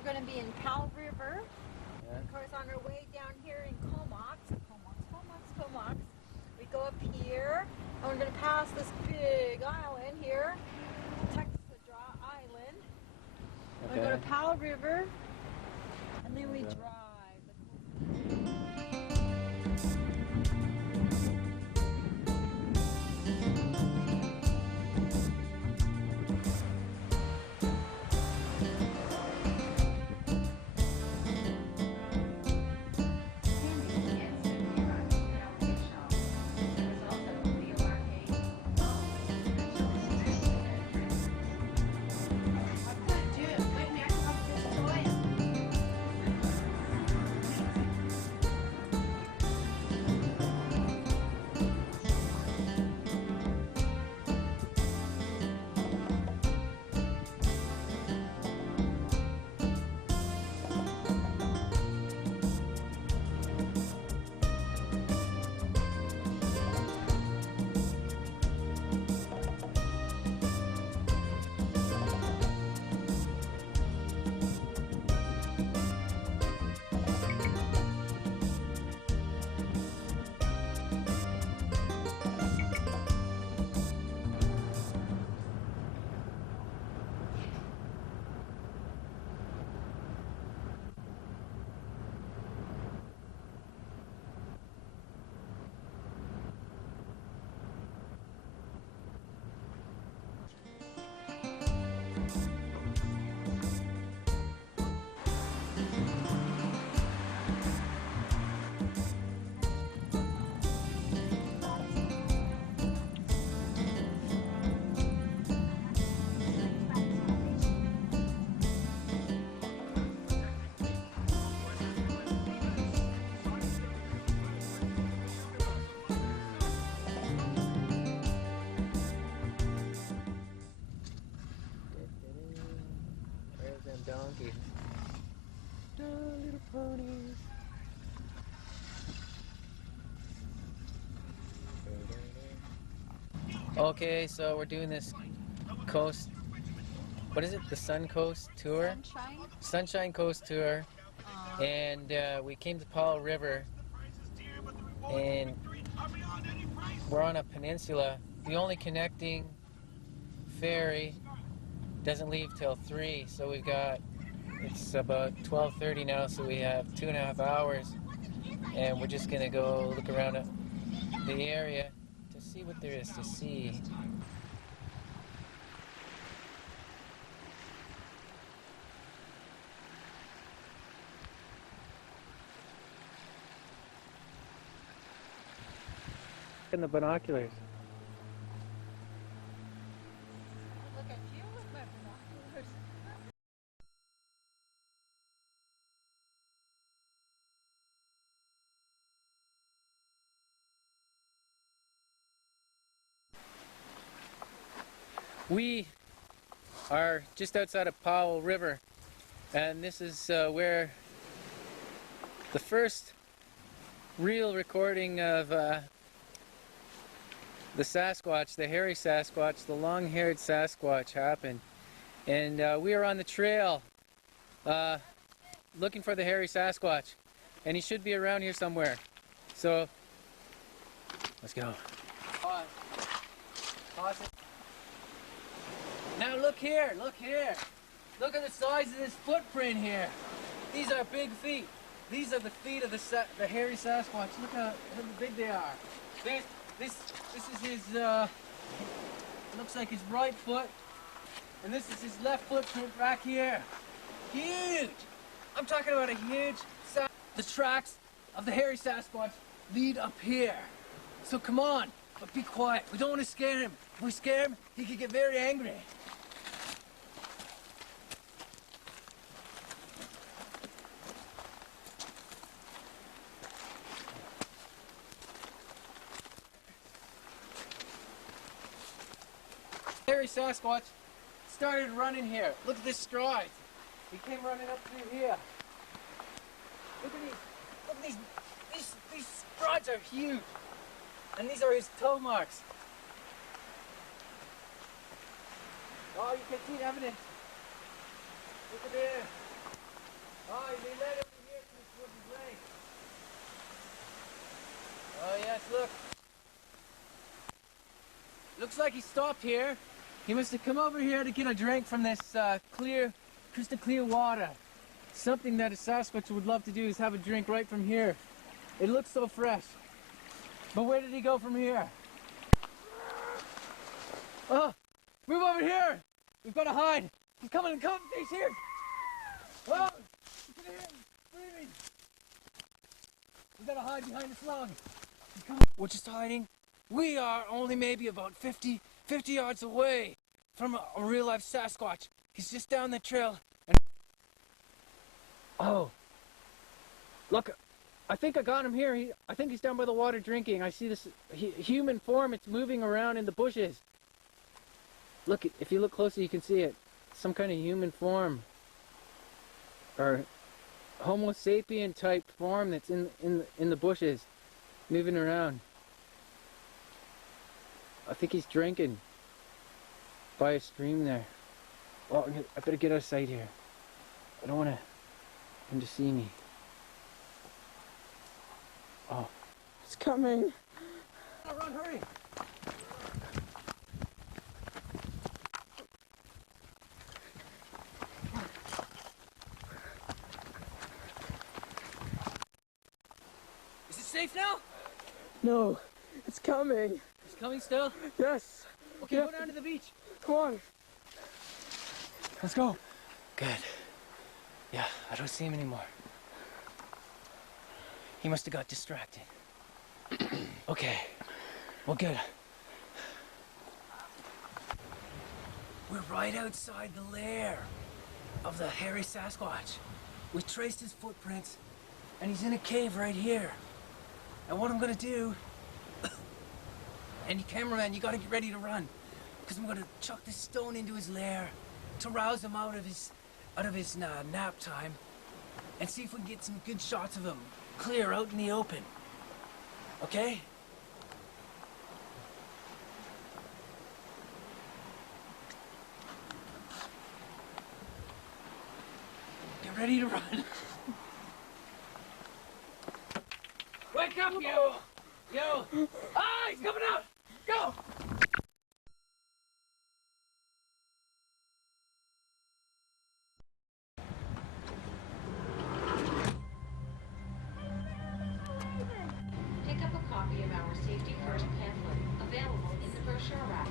we're going to be in Powell River. Yeah. Of course, on our way down here in Comox, we go up here, and we're going to pass this big island here, Texadra Island. Okay. We go to Powell River, and then we drive. There's them donkeys. Oh, little ponies. Okay, so we're doing this coast, what is it? The Sun Coast Tour? Sunshine Coast Tour. And we came to Powell River, and we're on a peninsula. The only connecting ferry doesn't leave till 3, so we've got, it's about 12:30 now, so we have 2.5 hours, and we're just gonna go look around at the area to see what there is to see. In the binoculars. Look at you with my binoculars. We are just outside of Powell River, and this is where the first real recording of the Sasquatch, the hairy Sasquatch, the long-haired Sasquatch happened. And we are on the trail looking for the hairy Sasquatch, and he should be around here somewhere. So let's go. Pause it. Now look here, look here. Look at the size of this footprint here. These are big feet. These are the feet of the hairy Sasquatch. Look how big they are. This is his, looks like his right foot, and this is his left footprint back here. Huge! I'm talking about a huge size. The tracks of the hairy Sasquatch lead up here. So come on, but be quiet. We don't want to scare him. If we scare him, he could get very angry. Hairy Sasquatch started running here. Look at this stride. He came running up through here. Look at these. These strides are huge. And these are his toe marks. Oh, you can see evidence. Look at there. Oh, they led over here to this wooden lake. Oh yes, look. Looks like he stopped here. He must have come over here to get a drink from this crystal clear water. Something that a Sasquatch would love to do is have a drink right from here. It looks so fresh. But where did he go from here? Oh, move over here! We've got to hide. He's coming, he's here! Oh, you can hear him screaming. We gotta hide behind this log. He's coming. We're just hiding. We are only maybe about 50 yards away from a real life Sasquatch. He's just down the trail. And oh, look, I think I got him here. I think he's down by the water drinking. I see this human form. It's moving around in the bushes. Look, if you look closer, you can see it. Some kind of human form. Or Homo sapien type form that's in the bushes, moving around. I think he's drinking by a stream there. Oh, I better get out of sight here. I don't want him to see me. Oh, it's coming. Run, hurry! Is it safe now? No, it's coming. It's coming still? Yes. Okay, Yeah. go down to the beach. Come on. Let's go. Good. Yeah, I don't see him anymore. He must have got distracted. Okay, well, good. We're right outside the lair of the hairy Sasquatch. We traced his footprints, and he's in a cave right here. And what I'm gonna do, and you cameraman, you gotta get ready to run, because I'm gonna chuck this stone into his lair to rouse him out of his nap time, and see if we can get some good shots of him clear out in the open. Okay? Get ready to run. Wake up, yo! Yo! Ah, he's coming out! Go! Pick up a copy of our Safety First pamphlet, available in the brochure rack.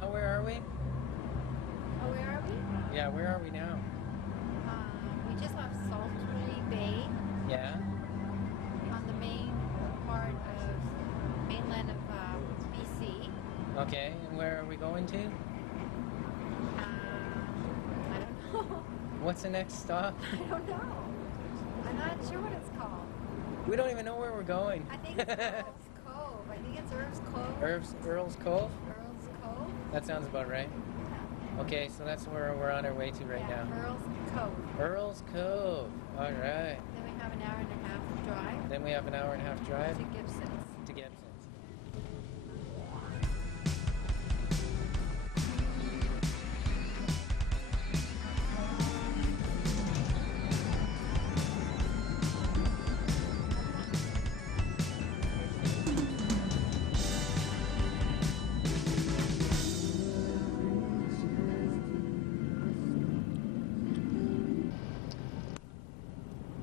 Now, where are we? Oh, where are we? Yeah, where are we now? We just left Salisbury Bay Yeah? on the main part of mainland of BC. Okay, and where are we going to? I don't know. What's the next stop? I don't know. I'm not sure what it's called. We don't even know where we're going. I think it's Earl's Cove. I think it's Earl's Cove. Earl's Cove? Earl's Cove. That sounds about right. Okay, so that's where we're on our way to right Yeah, now. Earl's Cove. Earl's Cove. All right. Then we have an hour and a half drive Then we have an hour and a half drive to Gibson's. to Gibson's.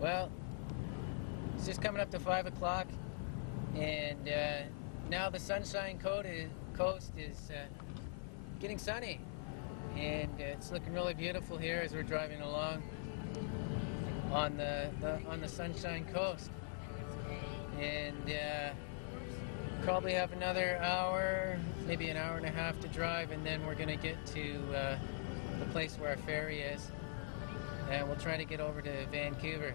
Well, it's just coming up to 5 o'clock, and now the Sunshine Coast is getting sunny, and it's looking really beautiful here as we're driving along on the Sunshine Coast. And probably have another hour, maybe an hour and a half to drive, and then we're gonna get to the place where our ferry is, and we'll try to get over to Vancouver.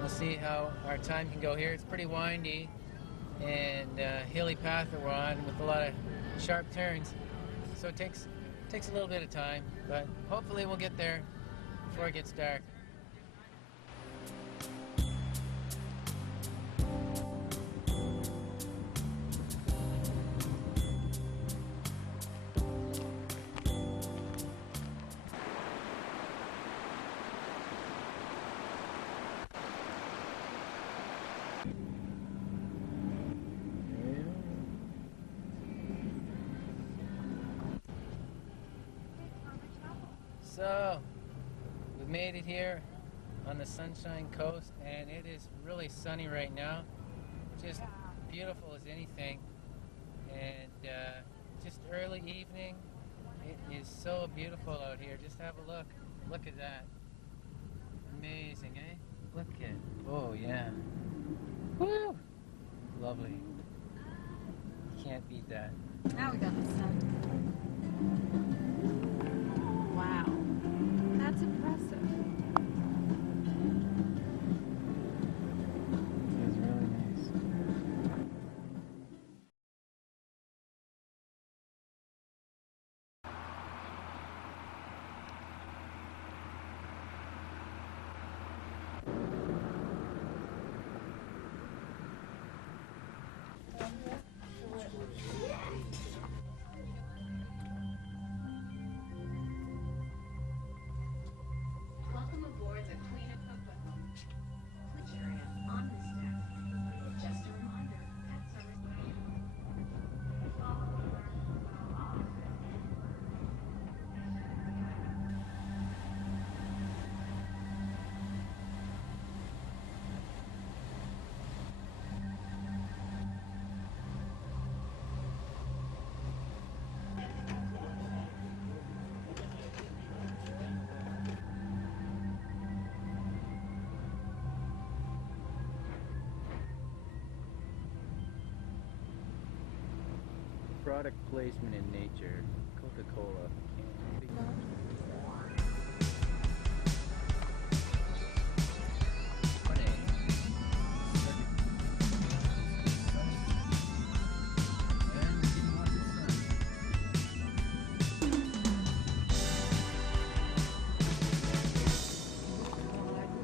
We'll see how our time can go here. It's pretty windy and hilly path that we're on with a lot of sharp turns. So it takes a little bit of time, but hopefully we'll get there before it gets dark. So, we've made it here on the Sunshine Coast, and it is really sunny right now. Just beautiful as anything. And just early evening. It is so beautiful out here. Just have a look. Look at that. Amazing, eh? Look at, oh yeah. Woo! Lovely. Can't beat that. Now we got the sun. Wow. That's impressive. It's really nice. Welcome aboard the Queen of Cocoa. Which area on this deck? Just a reminder, pets are Product placement in nature. Coca-Cola.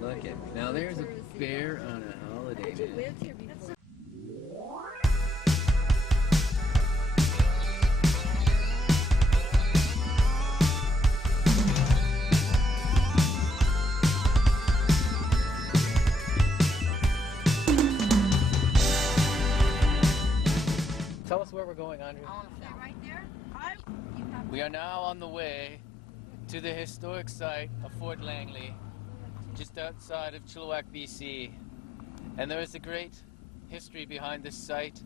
Look at, now there's a bear on a holiday, man. Lived here before. Tell us where we're going, Andre. I want to stay right there. We are now on the way to the historic site of Fort Langley, just outside of Chilliwack, BC. And there is a great history behind this site,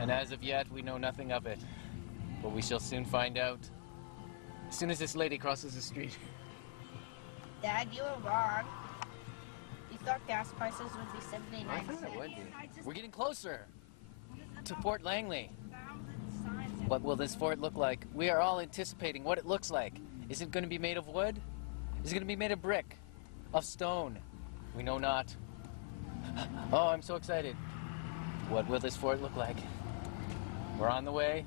and as of yet, we know nothing of it. But we shall soon find out, as soon as this lady crosses the street. Dad, you were wrong. You thought gas prices would be 79 I thought it would be. We're getting closer to Fort Langley. What will this fort look like? We are all anticipating what it looks like. Is it going to be made of wood? Is it going to be made of brick? Of stone? We know not. Oh, I'm so excited. What will this fort look like? We're on the way.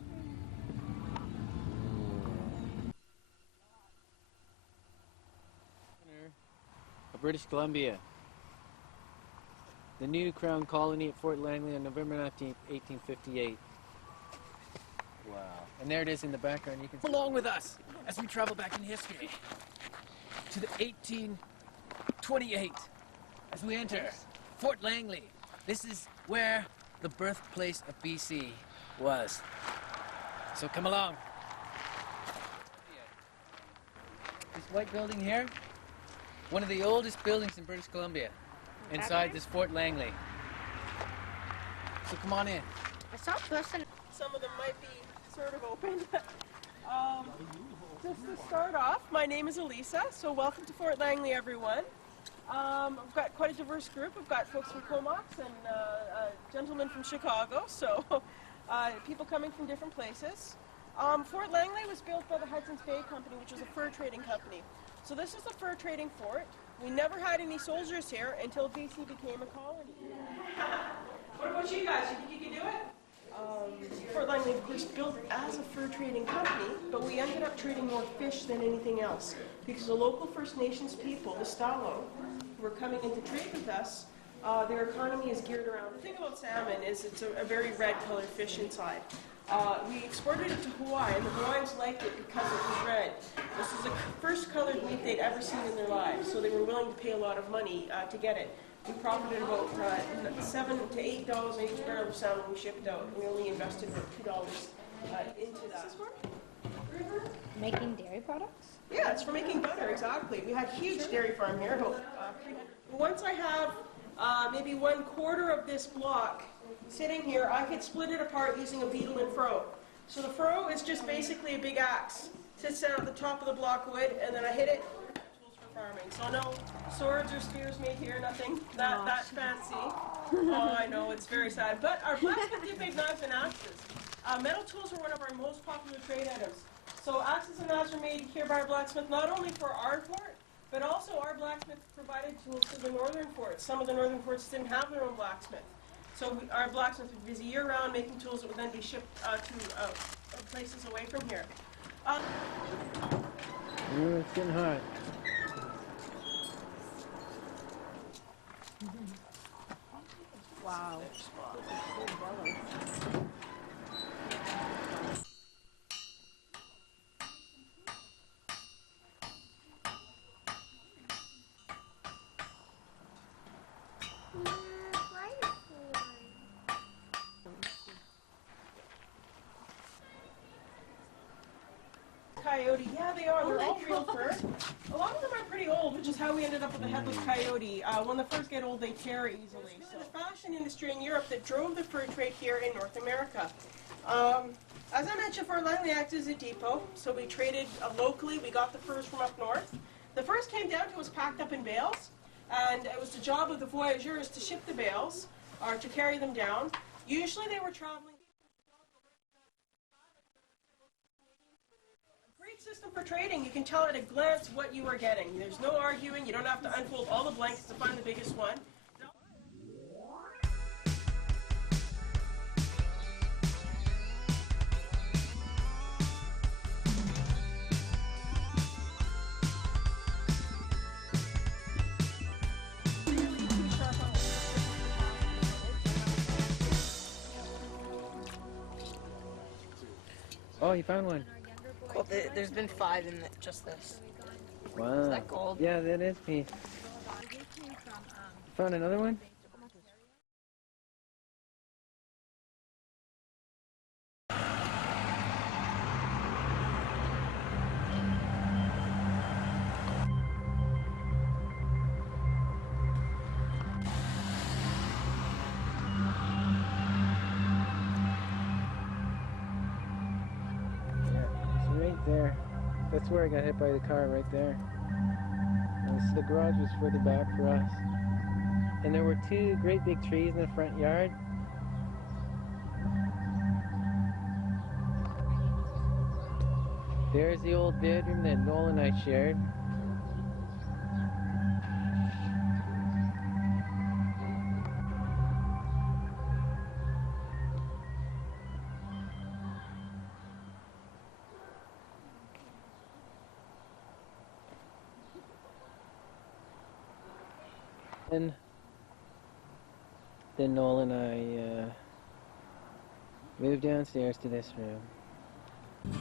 Of British Columbia. The new crown colony at Fort Langley on November 19th, 1858. Wow. And there it is in the background. You can see along with us as we travel back in history to the 1828 as we enter Fort Langley. This is where the birthplace of BC was. So come along. This white building here, one of the oldest buildings in British Columbia, inside this Fort Langley. So come on in. I saw a person. Some of them might be sort of open. Just to start off, my name is Elisa, so welcome to Fort Langley, everyone. We've got quite a diverse group. We've got folks from Comox and a gentleman from Chicago, so people coming from different places. Fort Langley was built by the Hudson's Bay Company, which was a fur trading company. So this is a fur trading fort. We never had any soldiers here until BC became a colony. What about you guys? You think you can do it? Fort Langley, of course, built as a fur trading company, but we ended up trading more fish than anything else because the local First Nations people, the Stalo, who were coming in to trade with us, their economy is geared around. The thing about salmon is it's a very red colored fish inside. We exported it to Hawaii, and the Hawaiians liked it because it was red. This is the first colored meat they'd ever seen in their lives, so they were willing to pay a lot of money to get it. We profited about $7 to $8 on each barrel of salmon we shipped out. We only invested about $2 into that. Making dairy products? Yeah, it's for making butter, exactly. We had a huge dairy farm here. Once I have maybe 1/4 of this block sitting here, I could split it apart using a beetle and furrow. So the furrow is just basically a big axe. Sits down at the top of the block of wood, and then I hit it. Tools for farming. So no swords or spears made here, nothing that fancy. Oh, I know, it's very sad. But our blacksmith did make knives and axes. Metal tools are one of our most popular trade items. So axes and knives are made here by our blacksmith, not only for our fort, but also our blacksmith provided tools to the northern forts. Some of the northern forts didn't have their own blacksmith. So our blacksmith would be busy year-round making tools that would then be shipped to places away from here. It's getting hot. Wow. Coyote, yeah, they are. They're all real fur. A lot of them are pretty old, which is how we ended up with the headless coyote. When the furs get old, they tear easily. So the fashion industry in Europe that drove the fur trade here in North America. As I mentioned, Fort Langley acted as a depot, so we traded locally. We got the furs from up north. The furs came down to us packed up in bales, and it was the job of the voyageurs to ship the bales or to carry them down. Usually they were traveling. System for trading. You can tell at a glance what you are getting. There's no arguing. You don't have to unfold all the blankets to find the biggest one. Oh, you found one. Well, there's been 5 in just this. Wow. Is that gold? Yeah, that is piece. Found another one? There. That's where I got hit by the car, right there. The garage was further back for us. And there were 2 great big trees in the front yard. There's the old bedroom that Noel and I shared. Then Noel and I moved downstairs to this room. We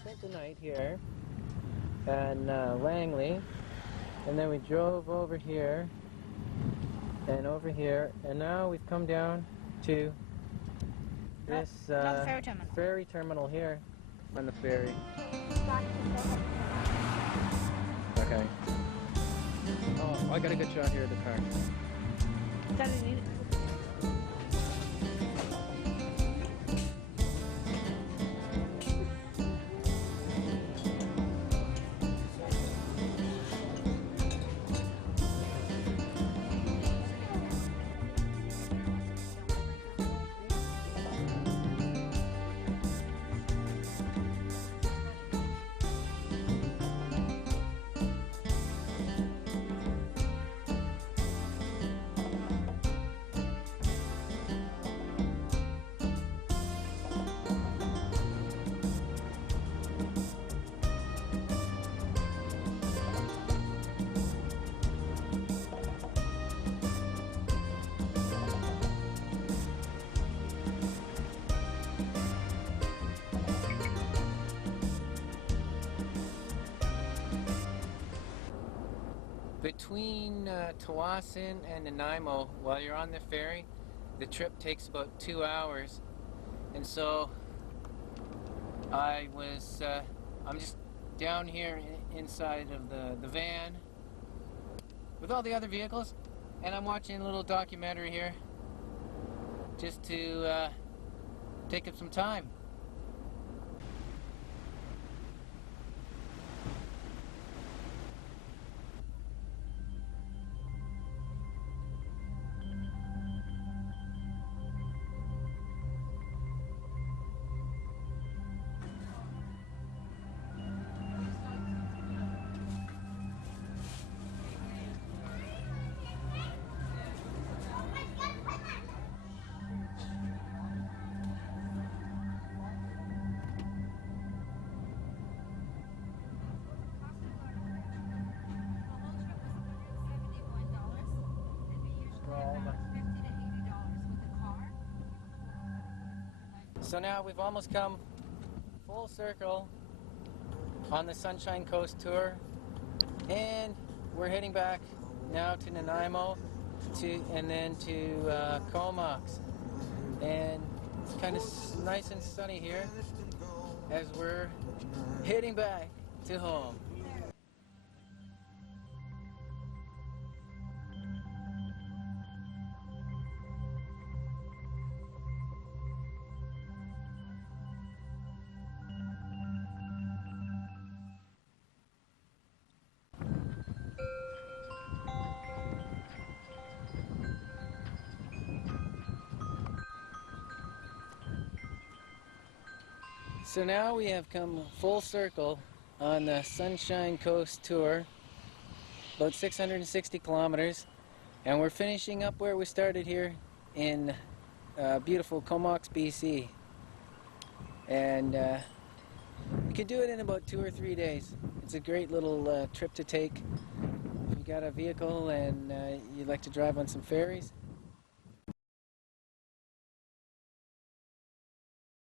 spent the night here in Langley, and then we drove over here and over here, and now we've come down to this ferry terminal here on the ferry. Okay. Oh, I got a good shot here of the car. between Tawasin and Nanaimo, while you're on the ferry, the trip takes about 2 hours. And so I'm just down here inside of the van with all the other vehicles, and I'm watching a little documentary here just to take up some time. So now we've almost come full circle on the Sunshine Coast tour, and we're heading back now to Nanaimo and then to Comox. And it's kind of nice and sunny here as we're heading back to home. So now we have come full circle on the Sunshine Coast tour, about 660 kilometers, and we're finishing up where we started here in beautiful Comox, BC. And you can do it in about 2 or 3 days. It's a great little trip to take. If you've got a vehicle and you'd like to drive on some ferries,